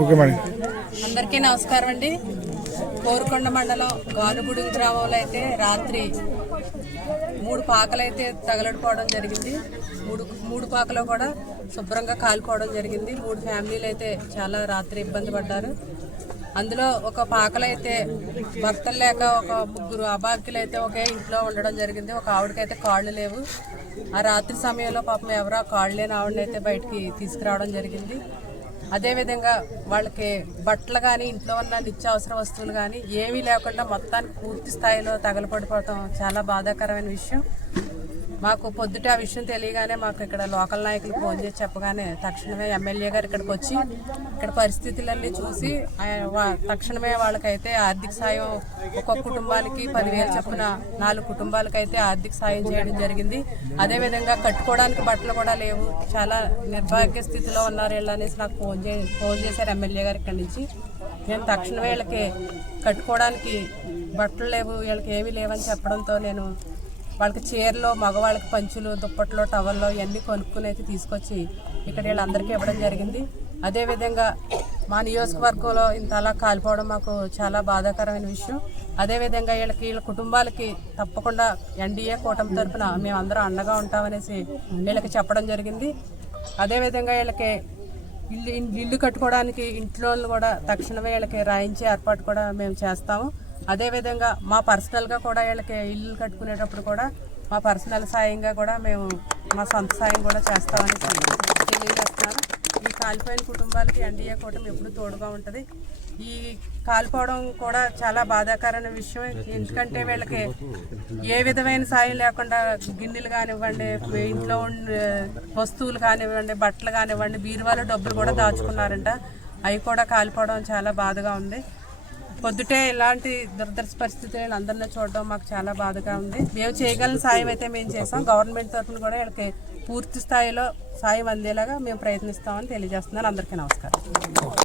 Okay madam అందరికీ నమస్కారం అండి. కోరుకొండ మండలం గానుగుడి గ్రామంలో అయితే రాత్రి మూడు పాకలు అయితే తగలడిపోవడం జరిగింది. మూడు మూడు పాకలు కూడా శుభ్రంగా కాలిపోవడం జరిగింది. మూడు ఫ్యామిలీలు అయితే చాలా రాత్రి ఇబ్బంది పడ్డారు. అందులో ఒక పాకలు అయితే భర్తలు లేక ఒక ముగ్గురు అబాక్యులు అయితే ఒకే ఇంట్లో ఉండడం జరిగింది. ఒక ఆవిడకైతే కాళ్ళు లేవు. ఆ రాత్రి సమయంలో పాపం ఎవరో కాళ్ళు లేని ఆవిడని అయితే బయటికి తీసుకురావడం జరిగింది. అదేవిధంగా వాళ్ళకి బట్టలు కానీ ఇంట్లో ఉన్న నిత్యావసర వస్తువులు కానీ ఏమీ లేకుండా మొత్తానికి పూర్తి స్థాయిలో తగలపడిపోవటం చాలా బాధాకరమైన విషయం. మాకు పొద్దుట ఆ విషయం తెలియగానే మాకు ఇక్కడ లోకల్ నాయకులు ఫోన్ చేసి చెప్పగానే తక్షణమే ఎమ్మెల్యే గారు ఇక్కడికి వచ్చి ఇక్కడ పరిస్థితులన్నీ చూసి వా- తక్షణమే వాళ్ళకైతే ఆర్థిక సాయం ఒక్కొక్క కుటుంబానికి పదివేలు చొప్పున నాలుగు కుటుంబాలకైతే ఆర్థిక సాయం చేయడం జరిగింది. అదేవిధంగా కట్టుకోవడానికి బట్టలు కూడా లేవు. చాలా నిర్భాగ్య స్థితిలో ఉన్నారు వీళ్ళు అనేసి నాకు ఫోన్ చే ఫోన్ చేశారు ఎమ్మెల్యే గారు ఇక్కడి నుంచి. నేను తక్షణమే వీళ్ళకి కట్టుకోవడానికి బట్టలు లేవు వీళ్ళకి ఏమీ లేవని చెప్పడంతో నేను వాళ్ళకి చీరలు మగవాళ్ళకి పంచులు దుప్పట్లు టవల్లో ఇవన్నీ కొనుక్కుని అయితే తీసుకొచ్చి ఇక్కడ వీళ్ళందరికీ ఇవ్వడం జరిగింది. అదేవిధంగా మా నియోజకవర్గంలో ఇంత అలా కాలిపోవడం మాకు చాలా బాధాకరమైన విషయం. అదేవిధంగా వీళ్ళకి వీళ్ళ కుటుంబాలకి తప్పకుండా ఎన్డీఏ కూటమి తరఫున మేమందరం అండగా ఉంటామనేసి వీళ్ళకి చెప్పడం జరిగింది. అదేవిధంగా వీళ్ళకి ఇల్లు ఇల్లు కట్టుకోవడానికి ఇంట్లో కూడా తక్షణమే వీళ్ళకి రాయించే ఏర్పాటు కూడా మేము చేస్తాము. అదేవిధంగా మా పర్సనల్గా కూడా వీళ్ళకి ఇల్లు కట్టుకునేటప్పుడు కూడా మా పర్సనల్ సాయంగా కూడా మేము మా సొంత సాయం కూడా చేస్తామని తెలియజేస్తున్నాను ఈ కాలిపోయిన కుటుంబాలకి ఎన్డీఏ కూటమి ఎప్పుడు తోడుగా ఉంటుంది. ఈ కాలిపోవడం కూడా చాలా బాధాకరమైన విషయం. ఎందుకంటే వీళ్ళకి ఏ విధమైన సాయం లేకుండా గిన్నెలు కానివ్వండి ఇంట్లో ఉండే వస్తువులు కానివ్వండి బట్టలు కానివ్వండి బీరువాలో డబ్బులు కూడా దాచుకున్నారంట. అవి కూడా కాలిపోవడం చాలా బాధగా ఉంది. పొద్దుటే ఇలాంటి దురదర్శ పరిస్థితులు అందరినీ చూడడం మాకు చాలా బాధగా ఉంది. మేము చేయగలిగిన సాయం అయితే మేము చేసాం గవర్నమెంట్ తరఫున కూడా వీళ్ళకి పూర్తి స్థాయిలో సాయం అందేలాగా మేము ప్రయత్నిస్తామని తెలియజేస్తున్నాను. అందరికీ నమస్కారం.